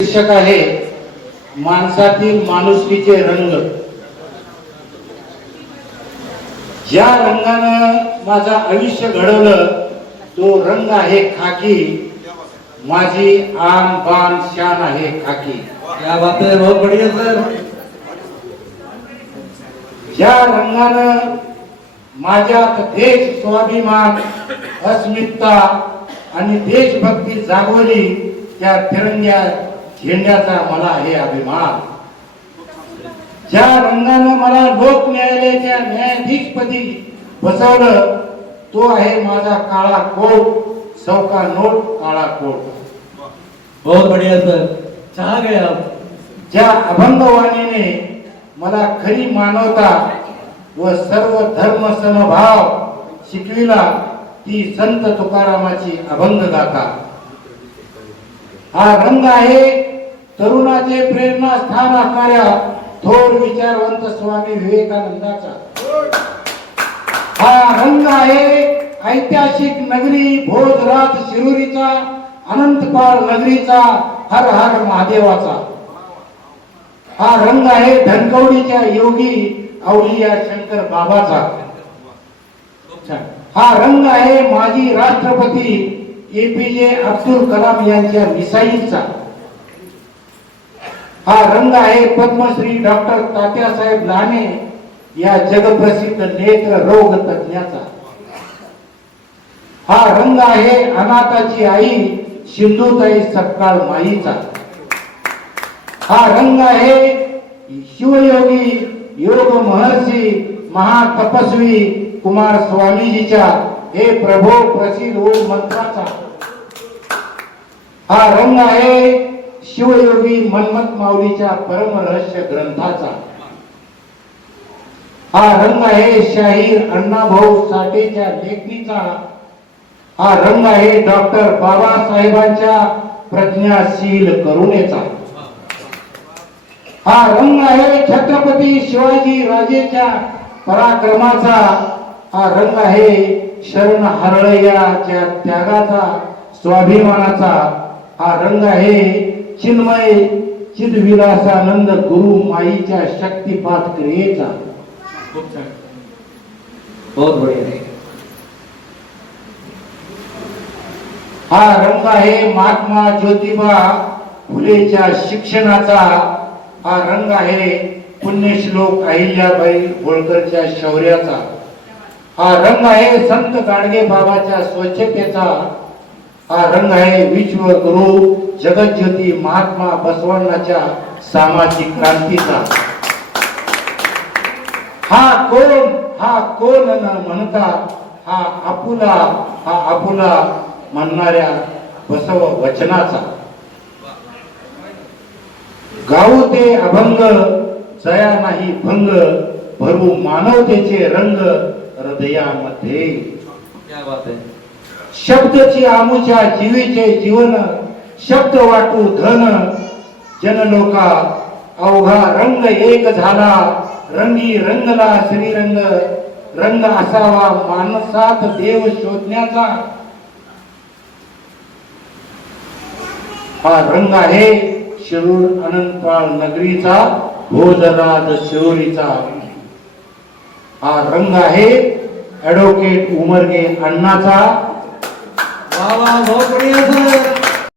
शीर्षक आहे माणसातील माणुसकीचे रंग। ज्या रंगानं माझं आयुष्य घडवलं तो रंग आहे खाकी। माझी आन बान शान आहे खाकी। क्या बात है, बहुत बढ़िया सर। ज्या रंगानं माझ्यात देश स्वाभिमान अस्मिता आणि देशभक्ती जागवली त्या तिरंग्या झेंड्याचा मला आहे अभिमान। ज्या रंगानं मला लोक न्यायालयाच्या न्यायाधीशपदी बसवलं तो आहे माझा काळा कोट, सौका नोट काळा कोट। बहुत बढ़िया सर, छा गए आप। ज्या अभंगवाणीने मला खरी मानवता व सर्व धर्म समभाव शिकविला ती संत तुकारामाची अभंग गाथा। हा रंग आहे तरुणाचे प्रेरणा स्थान असणाऱ्या थोर विचारवंत स्वामी विवेकानंदाचा। हा रंग आहे ऐतिहासिक नगरी भोजराज शिरुरीचा, अनंतपाळ नगरीचा, हर हर महादेवाचा। हा रंग आहे धनकवडीच्या योगी अवलिया शंकर बाबाचा। हा रंग आहे माजी राष्ट्रपती एपीजे अब्दुल कलाम यांच्या मिसाईलचा। हा रंग आहे पद्मश्री डॉक्टर तात्यासाहेब लहाने या जगप्रसिद्ध नेत्र रोग तज्ञाचा। हा रंग आहे अनाथाची आई सिंधुताई सपकाळ माईचा। हा रंग आहे शिवयोगी योग महर्षी महातपस्वी कुमार स्वामीजीच्या हे प्रभो प्रसिद्ध ओम मंत्राचा। हा रंग आहे शिवयोगी मन्मथ माऊलीच्या परम रहस्य ग्रंथाचा। हा रंग आहे शाहीर अण्णाभाऊ साठेच्या लेखणीचा। हा रंग आहे डॉक्टर बाबासाहेबांच्या प्रज्ञाशील करुणेचा। हा रंग आहे छत्रपती शिवाजी राजेच्या पराक्रमाचा। हा रंग आहे शरण हरळयाच्या त्यागाचा स्वाभिमानाचा। हा रंग आहे चिन्मय चिदविलासानंद गुरु माईच्या शक्तिपात क्रियेचा। बहुत बढ़िया। हा रंग आहे महात्मा ज्योतिबा फुलेच्या शिक्षणाचा। हा रंग आहे पुण्यश्लोक अहिल्याबाई होळकरच्या शौर्याचा। हा रंग आहे संत गाडगे बाबाच्या स्वच्छतेचा। हा रंग आहे विश्वगुरु जगज्योती महात्मा बसवण्णाच्या सामाजिक क्रांतीचा। हा कोण न म्हणता हा आपुला म्हणणाऱ्या बसव वचनाचा। गाऊ ते अभंग जया नाही भंग भरू मानवतेचे रंग हृदयामध्ये। क्या बात है। शब्दची आमुच्या जीवीचे जीवन शब्द वाटू धन जनलोका अवघा रंग एक झाला रंगी रंगला श्रीरंग रंग असावा मानसात देव शोधण्याचा। हा रंग आहे शिरूर अनंतपाळ नगरीचा भोजराज शिरोरीचा। हा रंग आहे ऍडव्होकेट उमरगे अण्णाचा। वाह वाह, बहुत बढ़िया सर।